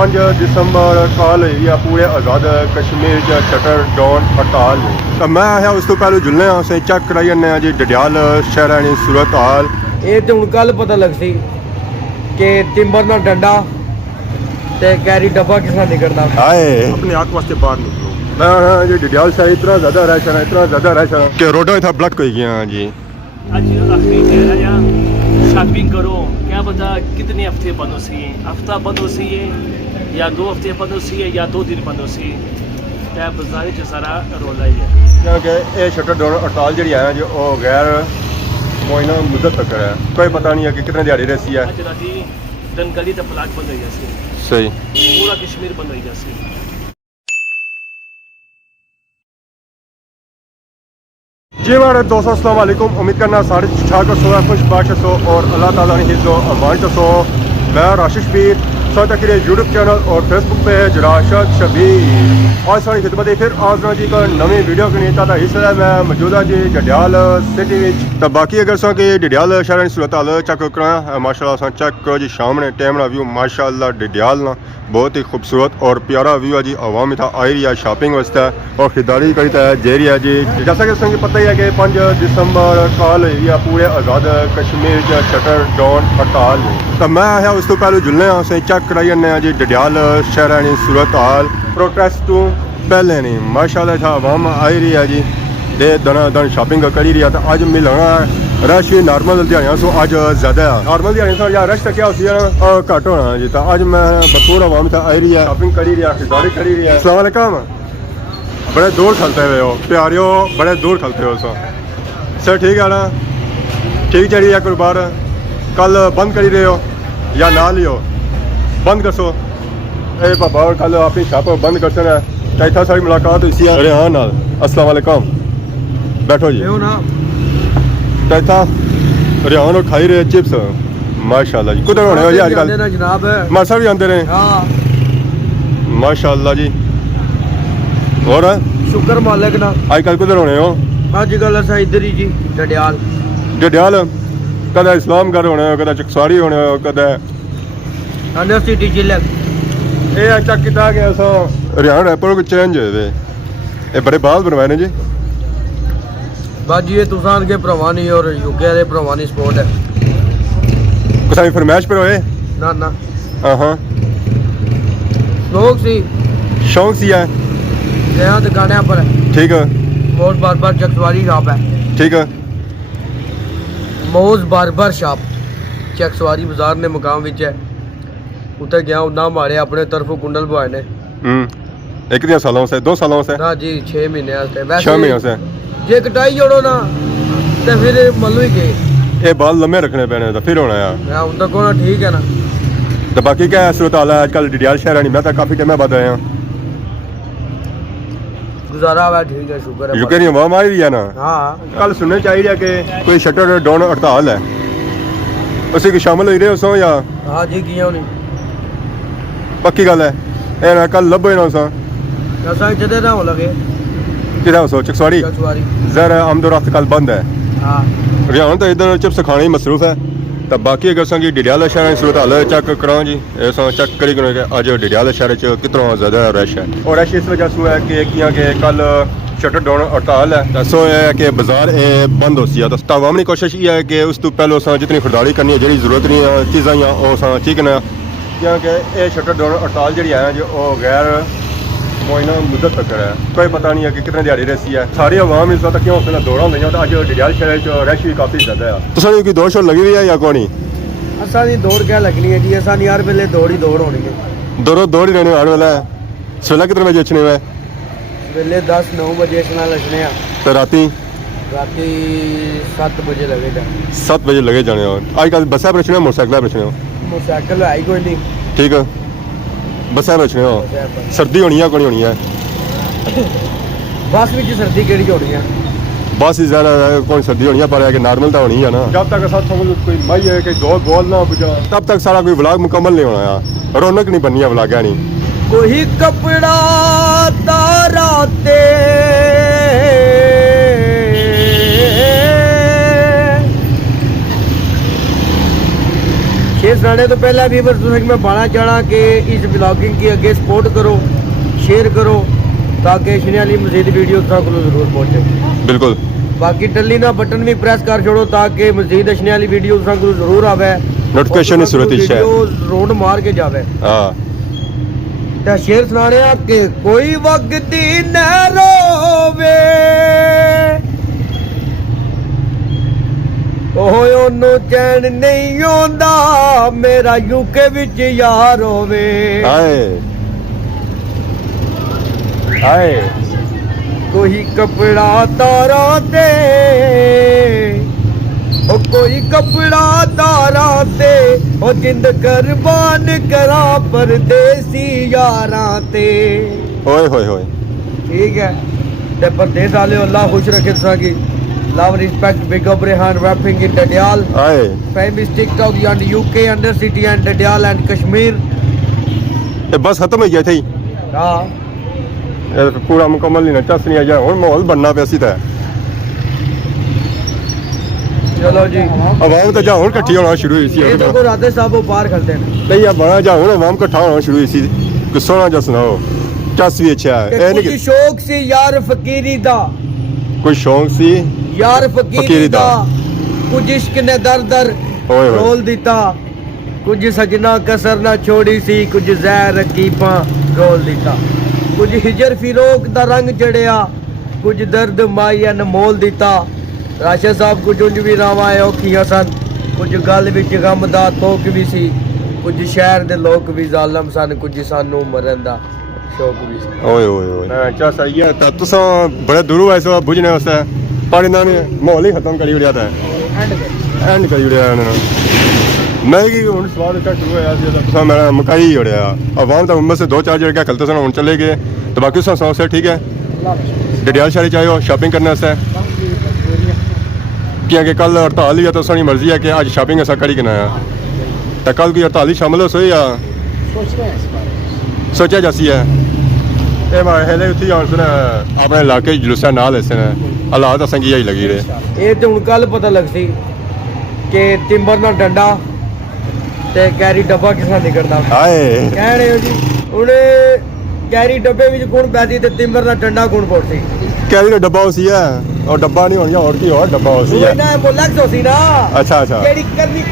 5 ਦਸੰਬਰ ਕੱਲ ਹੋਈ ਆ ਪੂਰੇ ਆਜ਼ਾਦ ਕਸ਼ਮੀਰ 'ਚ ਸ਼ਟਰ ਡਾਊਨ ਹੜਤਾਲ ਨੇ। ਤਾਂ ਮੈਂ ਆਇਆ ਉਸ ਤੋਂ ਪਹਿਲਾਂ ਜੁਲਨੇ ਆ ਸੇ ਚੈੱਕ ਕਰਾਈ ਜਾਂਦੇ ਆ ਜੀ ਡਡਿਆਲ ਸ਼ਹਿਰਾਂ ਦੀ ਸੂਰਤ ਹਾਲ। ਇਹ ਤੇ ਹੁਣ ਕੱਲ ਪਤਾ ਲੱਗ ਸੀ ਕਿ ਟਿੰਬਰ ਨਾਲ ਡੰਡਾ ਤੇ ਕੈਰੀ ਡੱਬਾ ਕਿਸ ਤਰ੍ਹਾਂ ਨਿਕਲਦਾ। हाय अपने आँख वास्ते बाहर निकलो। मैं जी डडियाल से इतना ज़्यादा रश है कि रोडों इतना ब्लॉक हो गया जी। आज आखिरी दिन है या शॉपिंग करो, क्या पता कितने हफ्ते बंद हो सी है, हफ्ता बंद हो सी है या 2 हफ्ते बंद हो सी है या 2 दिन बंद हो सी है। बाजार च सारा रौला ही है क्योंकि ये शटर डाउन हड़ताल जी है जो वो गैर मुआयना मुद्दत तक है, कोई पता नहीं है कि कितने दिहाड़ी रहती है। आज राती दनगली तो प्लाट बंद हो जासी, सही पूरा कश्मीर बंद हो जासी। जी मेरे दोस्तों अस्सलाम वालेकुम, उम्मीद करना सारे ठाक सो है, खुश बाश सो और अल्लाह ताला ने हिफ्ज़ो अमान सो। मैं राशिश पीर सो तक यूट्यूब चैनल और फेसबुक पेज राशिद शबीर आज सारी खिदमत फिर आजना जी का नवी वीडियो के लिए तादा हिस्सा है। मैं मौजूदा जी डडियाल सिटी विच। तो बाकी अगर सो कि डडियाल शहर की सूरत हाल चेक करा माशाल्लाह चेक करो जी, सामने टाइम व्यू माशाल्लाह डडियाल ना बहुत ही खूबसूरत और प्यारा व्यू है जी। आवाम इतना आई रही है शॉपिंग वास्ते और खरीदारी करी है जे रही है जी। जैसा कि तुझे पता ही है कि 5 दिसंबर कल हुई है पूरे आज़ाद कश्मीर च शटर डाउन हड़ताल। तो मैं आया उस तो पहले जुलने से चेक कराई जाने जी डडियाल शहर की सूरत हाल। प्रोटेस्ट तो पहले नहीं माशाल्लाह इतना आवाम आई रही है जी, दे दन शॉपिंग करी रही है। तो अज मिलना रश भी नॉर्मल दिहाड़ियां सो अज ज़्यादा है, नॉर्मल दिहाड़ियां सो या रश तो क्या होती है घट होना जी। तो अज मैं भरपूर आवाम तो आई रही है, शॉपिंग करी रही है, खरीदारी करी रही है। अस्सलाम वालेकुम, बड़े दूर खलते हुए हो प्यारियो, बड़े दूर खलते हो सो सर, ठीक है ना? ठीक चढ़ी है कारोबार, कल बंद करी रहे हो या ना लियो बंद कर सो। ए बाबा और कल अपनी शॉप बंद कर सो तो इतना सारी मुलाकात हुई है रेहान नाल। अस्सलाम वालेकुम, बैठो जी। ना तो इतना रेहान और खाई रहे चिप्स माशाल्लाह जी। कुधर होने हो जी आजकल? जनाब मासा भी आते रहे हाँ माशाल्लाह जी। और शुक्र मालिक ना। आजकल कुधर होने हो? अजकल अस इधर ही जी डडियाल। डडियाल कदा इस्लामगढ़ होने हो, कदा चकसारी होने हो, कदा यूनिवर्सिटी जिले ये चेक किया कि अस हरियाणा रैपर को चेंज होए ये बड़े बाल बनवाए ने जी। बाजी ये तुसान के प्रवानी और यूके के प्रवानी स्पोर्ट है। कुछ फरमाइश पर होए ना ना हाँ लोग सी शौक सी है गया दुकान पर ठीक है मोज बारबर चकसवारी शॉप है। ठीक है मोज बारबर शॉप चकसवारी बाजार ने मुकाम विच है। उतर गया ना मारे अपने तरफों कुंडल बवाए ने। एक दिन सालों से 2 सालों से ना जी 6 महीने से 6 महीनों से जे कटाई जोड़ो ना तो फिर मल्लू ही गए ये बाल लम्बे रखने पैने तो फिर होना यार। मैं उन तक होना ठीक है ना। तो बाकी क्या है सूरत हाल है आजकल डडियाल शहर नहीं, मैं तो काफ़ी टाइम बाद आया गुजारा हुआ ठीक है शुक्र है। यूके नहीं आवाम आई रही है ना। हाँ कल सुनने चाहिए कि कोई शटर डाउन हड़ताल है, उसी की शामिल हो रहे हो सो या हाँ जी किया नहीं पक्की गल है ये ना कल लभो ना सो असा जदे ना हो लगे कि सो चकसवाड़ी चकसवारी जर आमदोरफ्त कल बंद है। हाँ रियान तो इधर चिप्स खाने ही मसरूफ है। तो बाकी अगर संगी डडियाल शहर की सूरत हाल चेक कराओ जी, चेक करी कि अज डडियाल शहर कितना ज़्यादा रश है। और रश इस वजह से है कि कल शटर डाउन हड़ताल है सो है कि बाजार बंद हो सी है। तो आवाम की कोशिश ये है कि उस तो पहले जितनी खरीदारी करनी है जी जरूरत नहीं है चीज़ा वो ठीक न, क्योंकि ये शटर डाउन हड़ताल जी है जो गैर मुआयना मुद्दत तक है, कोई पता नहीं है कि कितने दिहाड़ी रहती है। सारी आवाम इस वक्त क्यों उसने दौड़ा हुई है। तो अज डडियाल शहर रश भी काफ़ी ज़्यादा है। तो सर कोई दौड़ शोड़ लगी हुई है या कौन ही असा दी दौड़ क्या लगनी है जी। असा हर वेले दौड़ ही दौड़ होनी है। दौड़ ही रहने हर वेला सवेला कितने बजे अचने हुए? वेले 10-9 बजे इसना लगने तो राती 7 बजे लगेगा। 7 बजे लगे जाने हो। आजकल बसा पर रचने मोटरसाइकिल पर रचने हो? मोटरसाइकिल आई कोई नहीं ठीक है बसा पर रचने हो। सर्दी होनी है कौन होनी है? बस में सर्दी केड़ी होनी है? बस ही ज़्यादा कौन सर्दी होनी है पर है कि नॉर्मल तो होनी है ना। जब तक साथ कोई माई है कि दो बोल ना बुझा तब तक सारा कोई व्लॉग मुकम्मल नहीं होना यार, रौनक नहीं बननी है व्लॉग है नहीं। कोई कपड़ा तारा ते शेर सुनाने तो पहला भी बस मैं बाना चाहना कि इस ब्लॉगिंग की आगे सपोर्ट करो, शेयर करो ताकि इशने वाली मजीद वीडियो तक जरूर पहुँचे। बिल्कुल बाकी टल्ली ना बटन भी प्रेस कर छोड़ो ताकि मजीद इशने वाली वीडियो तक जरूर आवे, नोटिफिकेशन की सूरत इच है। रोड मार के जावे। हाँ ते शेर सुनाने कि कोई वक्त न रोवे ओनू चैन नहीं आंदा मेरा यूके विच यार होवे। आए आए कोई कपड़ा तारा दे ओ कोई कपड़ा तारा दे ओ जिंद कुर्बान करा परदेसी यारां ते। होए होए होए ठीक है ते परदेस वाले अल्लाह खुश रखे तुसा की। Love respect big up Rehan rapping in Dadyal आए famous TikTok and UK under city and Dadyal and Kashmir. ये बस खत्म हो गया थी हां ये पूरा मुकम्मल नहीं चस नहीं आया हुन माहौल बनना पे सी था। चलो जी आवाम तो जा हुन इकट्ठी होना शुरू हुई सी ये तो को राधे साहब वो पार करते हैं नहीं या बना जा हुन आवाम इकट्ठा होना शुरू हुई सी कि सोना जा सुनाओ चस भी अच्छा है ए कुछ नहीं शौक सी यार फकीरी दा कोई शौक सी यार फकीरी फकीरी दा दा। कुछ इश्क ने दर दर ओए ओए रोल दिता कुछ सजना कसर ना छोड़ी सी कुछ जहर रकीबा रोल दिता कुछ हिजर फिरोक दा रंग चढ़िया कुछ दर्द माई अनमोल दिता। राशा साहब कुछ उंज भी रावां औखियां सन कुछ गल विच गम दा तोक भी सी कुछ शहर दे लोग भी जालम सन कुछ सानू मरन दा शौक भी सी। ओए ओए ओए अच्छा सही है तो तुसा बड़े दूर वैसे बुझने वास्ते पर इन्होंने माहौल ही खत्म करी उड़िया था एंड करी उड़िया इन्होंने मैं कि हुन सवाल इतना शुरू होया सी तो तुसा मेरा मुकाई ही उड़िया अवाम तो उम्मत से दो चार जगह खलते सन हुन चले गए तो बाकी तुसा सौ से ठीक है डडियाल शहरी चाहिए हो शॉपिंग करने वास्ते क्योंकि कल हड़ताल ही है तो सारी मर्जी है कि आज शॉपिंग ऐसा करी किना है तो कल की हड़ताल ही शामिल हो सही या सोचा जासी है ਇਹ ਮੈਂ ਹਲੇ ਉੱਥੇ ਆਉਣ ਸੁਣਾ ਆਪਣੇ ਇਲਾਕੇ ਜਲੂਸਾਂ ਨਾਲ ਐਸੇ ਨੇ ਹਾਲਾਤ ਅਸਾਂ ਕੀ ਆਈ ਲੱਗੀ ਰੇ ਇਹ ਤੇ ਹੁਣ ਕੱਲ ਪਤਾ ਲੱਗ ਸੀ ਕਿ ਟਿੰਬਰ ਨਾਲ ਡੰਡਾ ਤੇ ਕੈਰੀ ਡੱਬਾ ਕਿਸ ਨਾਲ ਨਿਕਲਦਾ ਹਾਏ ਕਹਿਣੇ ਹੋ ਜੀ ਹੁਣ ਕੈਰੀ ਡੱਬੇ ਵਿੱਚ ਕੌਣ ਪੈਦੀ ਤੇ ਟਿੰਬਰ ਨਾਲ ਡੰਡਾ ਕੌਣ ਪੋੜਦੀ ਕੈਰੀ ਦਾ ਡੱਬਾ ਉਸੀ ਹੈ ਔਰ ਡੱਬਾ ਨਹੀਂ ਹੋਣੀ ਹੋਰ ਕੀ ਹੋਰ ਡੱਬਾ ਉਸੀ ਹੈ ਨਾ ਐਂਬੂਲੈਂਸ ਹੋਸੀ ਨਾ अच्छा अच्छा ਜਿਹੜੀ ਕਰਨੀ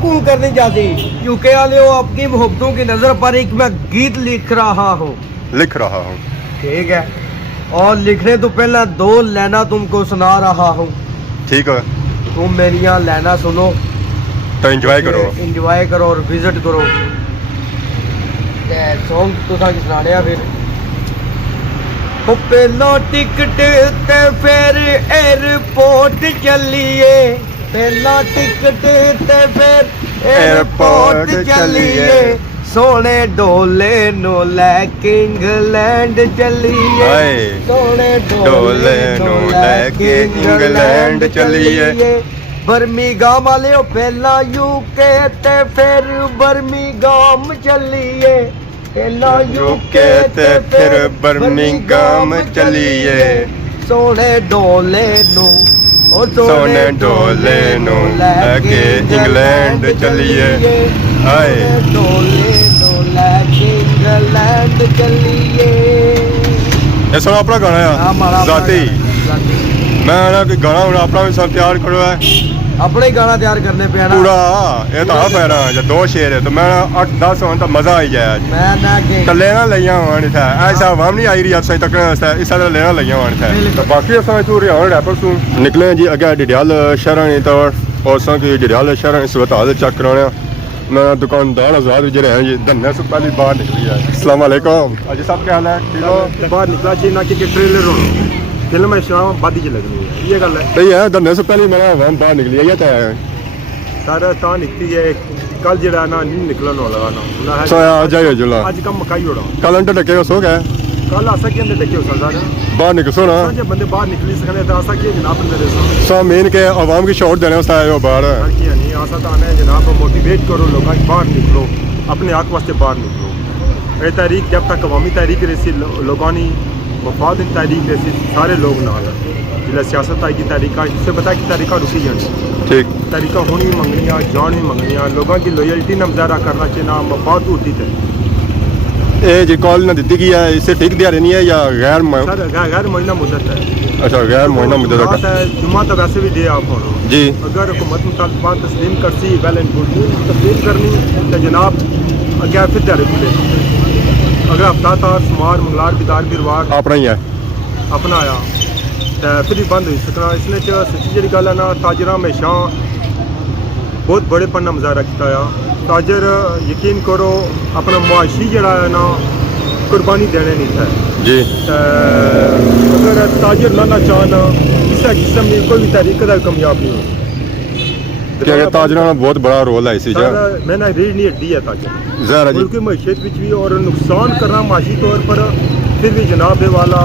कू करनी जाती यूके वाले हो आपकी मोहब्बतों की नजर पर एक मैं गीत लिख रहा हूँ। लिख रहा हूँ ठीक है और लिखने तो पहला दो लाइना तुमको सुना रहा हूँ ठीक है तुम मेरिया लाइना सुनो तो एंजॉय करो इंजॉय करो और विजिट करो सॉन्ग तो सुनाने फिर पहला टिकट ते फिर एयरपोर्ट चलिए पहला टिकट ते फिर एयरपोर्ट चलिए सोने डोले नो लैके इंग्लैंड चलिए हाय सोने डोले नो लैके इंग्लैंड चलिए बर्मिंघम वाले हो पहला यूके ते फिर बर्मिंघम चलिए पहला यूके ते फिर बर्मिंघम चलिए सोने डोले नो सोने डोले नो लैके इंग्लैंड चलिए हाय डोले नो लैके इंग्लैंड चलिए ये सुनो अपना गाना है जाती मैं ना कि गाना हुन अपना भी सब तैयार करो है अपने ही गाना तैयार करने पे ना पूरा ये तो आप पैरा जब दो शेर है तो मैं 8-10 होने तो मजा आई जाए आज मैं ना के तो लेना लिया हुआ था ऐसा हम नहीं आई रही अब सही तक इस तरह लेना लिया हुआ था तो बाकी समय तू रहा रैपर सू निकले जी अगे डडियाल शहर नहीं तो और सा कि डडियाल शहर इस वक्त हाल चेक कराने मैं दुकानदार आजाद जो रहे जी धन्ने से पहले बाहर निकली है अस्सलाम वालेकुम अजी साहब क्या हाल है ठीक हो बाहर निकला जी ना कि ट्रेलर हो फिल्म इस्लाम बादी च लगनी है ये गल है सही है धन्ने से पहले मेरा वैन बाहर निकली है ये तो है सारा ता निकली है कल जरा ना नहीं निकलन वाला ना है सो आ जाइए जुला आज कम मकाई होड़ा कल अंटर डके हो सो गए कल आसा के अंदर डके हो सारा बाहर निकल सो ना जब बंदे बाहर निकली सकने तो आसा के जनाब मेरे साथ सो मेन के आवाम की शॉट देने वास्ते आए हो बाहर हर की नहीं आसा तो आना है जनाब मोटिवेट करो लोगों को बाहर निकलो अपने हक वास्ते बाहर निकलो ये तहरीक जब तक अवामी तहरीक रही लोगों ने वफाद तहरीक रही सारे लोग नाल जिला सियासत आई की तहरीका इससे पता कि तहरीका रुकी जानी ठीक तहरीका होनी मंगनियाँ जान भी मंगनियाँ लोगों की लॉयल्टी न मुजाहरा करना चाहिए मफाद होती थे ये जी कॉल ना दी गई है इससे ठीक दिहाड़ी नहीं है या गैर सर गैर महीना मुद्दत है अच्छा गैर मुआयना मुद्दत बात है जुम्मा तो वैसे भी दे आप होना जी अगर हुकूमत मुतालबात तस्लीम करती वेल एंड गुड तस्लीम करनी तो जनाब अगर फिर दिहाड़े खुले अगर हफ्ता तार सोमवार मंगलार बिदार बिरवार अपना ही है अपना आया तो फिर भी बंद हो सकना इसने सच्ची जी गल है ना ताजर हमेशा बहुत बड़े पन्ना मुजाहरा किया ताजर यकीन करो अपना मुआशी जड़ा है ना कुर्बानी देने नहीं था जी अगर ताजर लाना चाहना इस किस्म में कोई भी तरीके का कामयाब नहीं हो क्या ताजरा का बहुत बड़ा रोल है इसी जगह मैंने रीढ़ नहीं हड्डी है ताजर जहर है जी मुल्क की मैशियत भी और नुकसान करना माशी तौर पर फिर भी जनाब वाला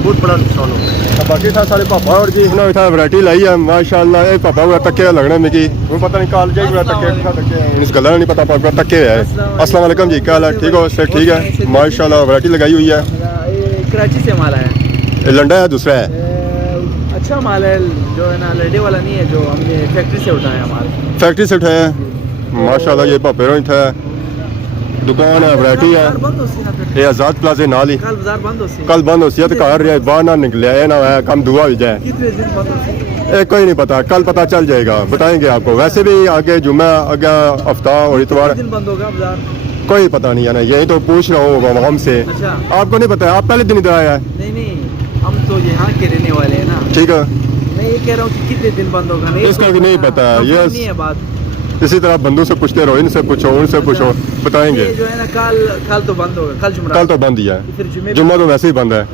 बहुत बड़ा नुकसान होता है बाकी था सारे पापा और जी इन्होंने इतना वैरायटी लाई है माशाल्लाह ये पापा हुआ तक्के लगने मिगी हूँ पता नहीं कॉल जाएगी मेरा तक्के इस गला नहीं पता पापा तक्के है अस्सलाम वालेकुम जी क्या हाल है ठीक हो सर ठीक है माशाल्लाह वैरायटी लगाई हुई है कराची से माल आया ये लंडा है दूसरा है अच्छा माल है जो है ना लड़े वाला नहीं है जो हमने फैक्ट्री से उठाया माल फैक्ट्री से उठाया माशाल्लाह ये पापे रो था दुकान है वैरायटी है ये आजाद प्लाजे नाल ही कल बाजार बंद होती कल बंद हो सी तो घर रहा बाहर ना निकले ये ना है कम दुआ भी जाए कितने दिन बंद होती ये कोई नहीं पता कल पता चल जाएगा बताएंगे आपको वैसे भी आगे जुम्मा आगे हफ्ता और इतवार दिन बंद होगा बाजार कोई पता नहीं है ना यही तो पूछ रहा हूँ हमसे अच्छा आपको नहीं पता आप पहले दिन इधर आया है नहीं नहीं हम तो यहाँ के रहने वाले हैं ना ठीक है मैं ये कह रहा हूँ कि कितने दिन बंद होगा इसका भी नहीं पता, ये नहीं है बात इसी तरह बंधु से पूछते रहो इनसे पूछो उनसे पूछो बताएंगे ये जो है ना कल तो बंद होगा कल जुम्मा कल तो बंद ही है फिर जुम्मा तो वैसे ही बंद है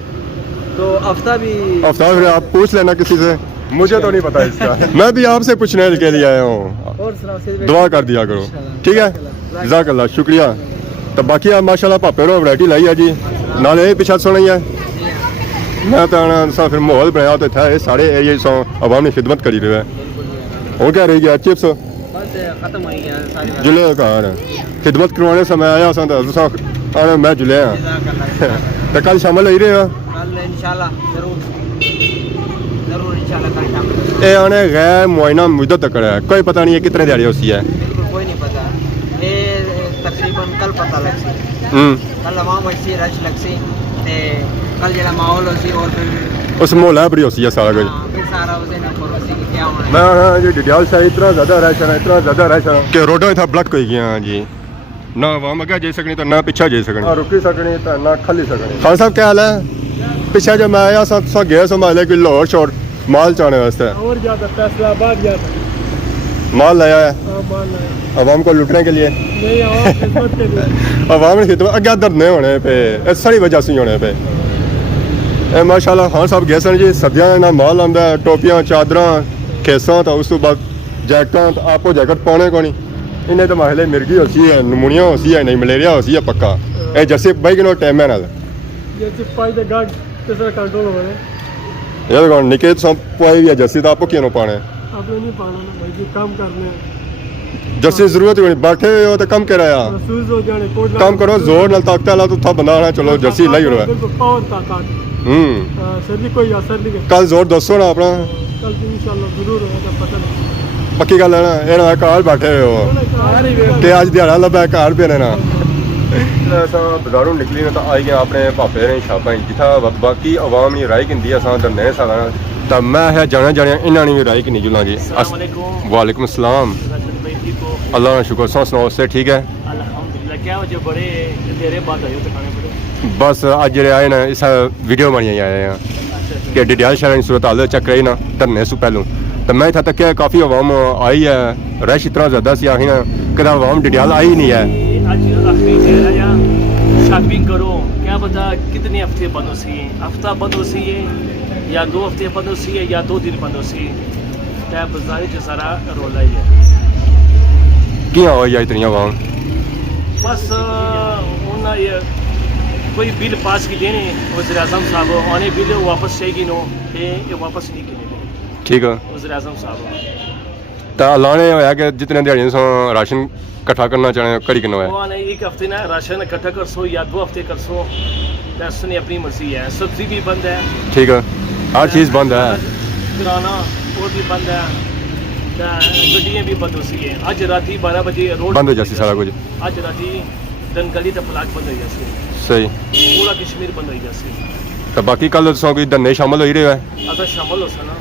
तो हफ्ता भी हफ्ता फिर आप पूछ लेना किसी से मुझे तो नहीं पता इसका मैं भी आपसे पूछने के लिए आया हूँ और सुनाओ फिर दुआ कर दिया करो ठीक है जज़ाकल्लाह शुक्रिया तो बाकी आप माशाल्लाह पापे रो वैरायटी लाई है जी नाले पीछा सुनाई है मैं तो आना फिर माहौल बनाया तो था ये सारे एरिया सो अवाम ने खिदमत करी रहे हैं हो क्या रही गया चिप्स खत्म हो गया सारी जुले कहाँ खिदमत करवाने समय आया आना मैं जुले हाँ तो कल शामिल हो रहे हो कल इंशाल्लाह जरूर इंशाल्लाह कल शाम ये आने गैर मुआयना मुद्दत तक है कोई पता नहीं है कितने दिहाड़ी होती है बिल्कुल कोई नहीं पता ये तकरीबन कल पता लग सी कल आवाम अच्छी रश लग सी ते कल जरा माहौल होसी और फिर उस माहौल है बड़ी होती है सारा कुछ फिर सारा उसे ना पड़ोसी की क्या होना मैं हाँ जी डिटेल से इतना ज़्यादा रह कि रोडों इतना ब्लॉक हो गया हाँ जी ना आवाम अगर जा सकनी तो ना पिछा जा सकनी रुकी सकनी तो ना खली सकनी खान साहब क्या हाल है पिछा जब मैं आया सा गया संभाले कि लाहौर शोर माल चाने वास्ते और ज़्यादा फैसलाबाद ज़्यादा माल लाया है माल है आवाम को लुटने के लिए नहीं आवाम खिदमत के लिए आवाम की खिदमत अगर धरने होने पे इस सारी वजह से होने पे ए माशाल्लाह खान साहब गए सन जी सर्दियां ना माल आंदा टोपियां चादर खेसा तो उस तो बाद जैकटा तो आपको जैकेट पाने को नहीं इन्हें तो महले मिर्गी होती है नमूनिया होती है नहीं मलेरिया होती है पक्का ए जैसे बाइक नो टाइम है ना ये सिपाही द गार्ड कैसा कंट्रोल हो रहा है ये तो निके सब पाई भी है जैसे तो आपको क्यों पाने आपने नहीं पाना ना भाई जी काम करने हैं जैसे जरूरत ही बैठे हो तो कम कराया महसूस हो जाने कोट काम करो जोर नाल ताकत वाला तो था बंदा आना चलो जैसी लाई रहा है पावर ताकत सर जी कोई असर नहीं है कल जोर दसो ना अपना कल इंशाल्लाह जरूर होगा पता नहीं पक्की गल है ना ये ना घर बैठे हो ते अज दिहाड़ा लब्भा घर पे ना बाजारों निकली ना तो आई गया अपने पापे ने छापा जिथा बाकी आवाम ने राय की असा धरने सारा तो मैं है जाने जाने इन्होंने भी राय की जुला जी वालेकुम अस्सलाम अल्लाह का शुक्र सौ सुनाओ से ठीक है अल्हम्दुलिल्लाह क्या वजह बड़े देरे बाद आए तो खाने पड़े बस अज जे आए ना इस वीडियो बनी आए हैं कि डिडियाल शहर की सूरत हाल चेक रही ना धरने से पहलू तो मैं इतना तक काफ़ी आवाम आई है रश इतना ज़्यादा सी आही ना कदा आवाम डिडियाल आई नहीं है आज आखिरी कह रहा या शॉपिंग करो क्या पता कितने हफ्ते बंद हो सी हफ्ता बंद हो सी है या 2 हफ्ते बंद हो सी है या 2 दिन बंद हो सी क्या बाजारी जो सारा रोला ही है क्या हो या इतनी आवाम बस उन्हें ये कोई बिल पास की देने वज़ीर आज़म साहब आने बिल वापस चाहिए नो ये वापस नहीं किए ठीक है वज़ीर आज़म साहब तो अल्लाह ने होया कि जितने दिहाड़ियों से राशन इकट्ठा करना चाहे करी कितना है वो आने एक हफ्ते ना राशन इकट्ठा कर सो या 2 हफ्ते कर सो उसने अपनी मर्जी है सब्जी भी बंद है ठीक है हर चीज़ बंद है कराना वो भी बंद है ते गड्डियां भी बंद हो सी है अज राती 12 बजे रोड बंद हो जासी सारा कुछ अज राती दनगली ते प्लाट बंद हो जासी सही पूरा कश्मीर बंद हो जासी तो बाकी कल दसो कोई धरने शामिल हो ही रहा है असा शामिल हो सना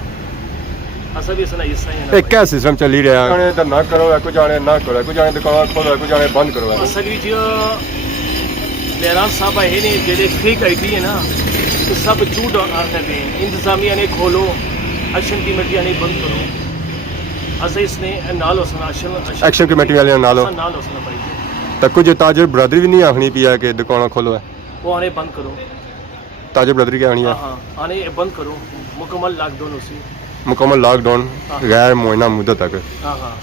असा भी सना हिस्सा है ਇਹ ਕਿਆ ਸਿਸਟਮ ਚੱਲੀ ਰਿਹਾ ਜਾਣੇ ਧਰਨਾ ਕਰੋ ਕੋਈ ਜਾਣੇ ਨਾ ਕਰੋ ਕੋਈ ਜਾਣੇ ਦੁਕਾਨ ਖੋਲੋ ਕੋਈ ਜਾਣੇ ਬੰਦ ਕਰੋ ਅਸਲ ਵਿੱਚ ਮੇਰਾ ਸਾਹਿਬ ਹੈ ਨੇ ਜਿਹੜੇ ਫੇਕ ਆਈਡੀ ਹੈ ਨਾ ਉਹ ਸਭ ਝੂਠ ਆਖਦੇ ਨੇ ਇੰਤਜ਼ਾਮੀਆ ਨੇ ਖੋਲੋ ਐਕਸ਼ਨ ਕਮੇਟੀਆਂ ਨੇ ਬੰਦ ਕਰੋ ਅਸਾਂ ਇਸਨੇ ਨਾਲ ਹਸਨਾ ਐਕਸ਼ਨ ਕਮੇਟੀ ਵਾਲਿਆਂ ਨਾਲ ਨਾਲ ਹਸਨਾ ਪੜੇਗਾ ਤਾਂ ਕੁਝ ਤਾਜਰ ਬਰਾਦਰੀ ਵੀ ਨਹੀਂ ਆਖਣੀ ਪਈ ਹੈ ਕਿ ਦੁਕਾਨਾਂ ਖੋਲੋ ਉਹ ਆਨੇ ਬੰਦ ਕਰੋ ਤਾਜਰ ਬਰਾਦਰੀ ਕੀ ਆਣੀ ਹੈ हाँ आने बंद करो मुकम्मल लॉकडाउन उसी मुकम्मल लॉकडाउन गैर मुआयना मुद्दत तक हाँ हाँ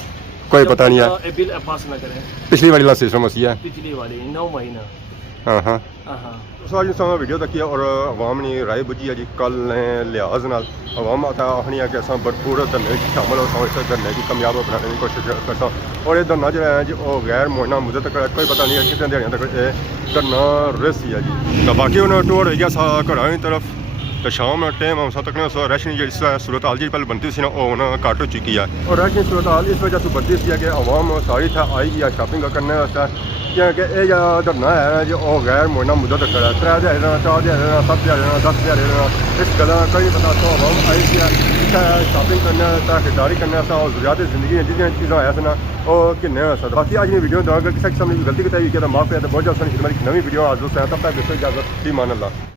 कोई पता नहीं है ये बिल पास ना करें पिछली वाली वाला सिस्टम असी है पिछली वाली 9 महीना हाँ हाँ हाँ हाँ सो आज सारा वीडियो तक और आवाम ने राय बुझी है जी कल ने लिहाज नाल आवाम आता आखनी है कि अस भरपूर धरने शामिल हो इस धरने की कामयाब बनाने की कोशिश करता और ये धरना जो है जी वो गैर मुआयना मुद्दत तक कोई पता नहीं है कितने दिहाड़ियां तक ये धरना रही है जी तो बाकी उन्हें टूर हो गया घरों की तरफ तो शाम टाइम हम सब तक राशन जी सूरत हाल जी पहले बनती सी ना वो हूँ घट हो चुकी है और राशन सूरत हाल इस वजह से बनती सी है कि आवाम सारी इतना आएगी शॉपिंग करने वास्ते क्योंकि ये जो धरना है जो वो गैर मुआयना मुद्दत तक है 3 दिहाड़ी 4 दिहाड़ी 7 दिहाड़ी 10 दिहाड़ी इस गल का नहीं पता तो आवाम आई है शॉपिंग करने खरीदारी करने और ज़्यादा जिंदगी जिन्हें चीज़ें है सन वो किन्ने हो सकता बाकी आज वीडियो किसी किस्म की गलती बताई कि माफ़ है तो बहुत जल्द हमारी नवी वीडियो आज दोस्त है तब तक इजाज़त मान अल्लाह।